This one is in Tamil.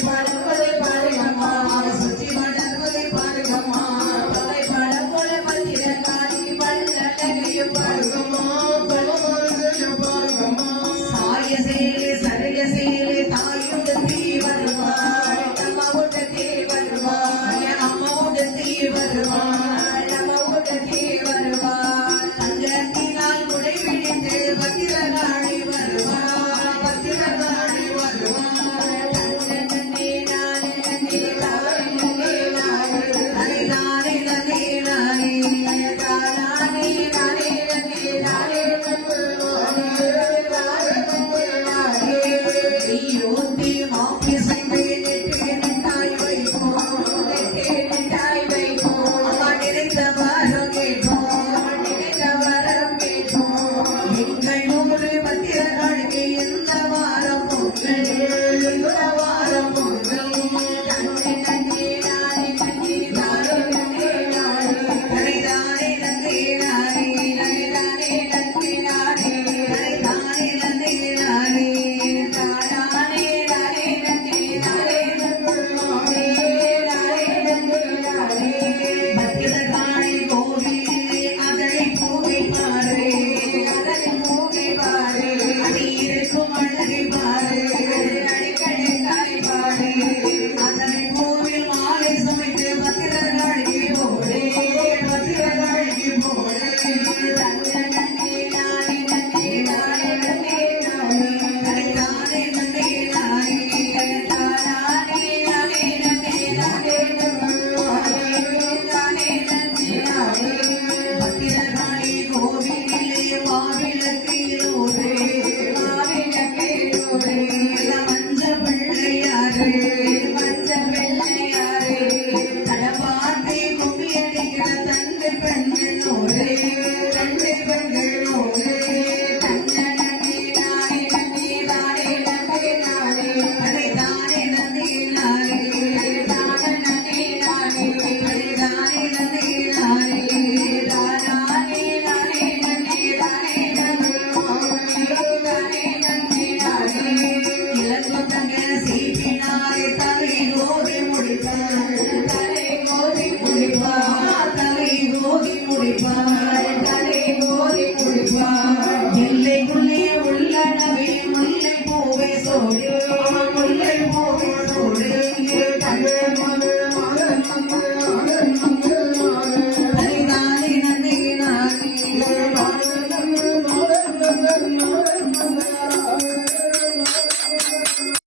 Bye. குளிப்பாய் தலை முல்லை பூவை சோழி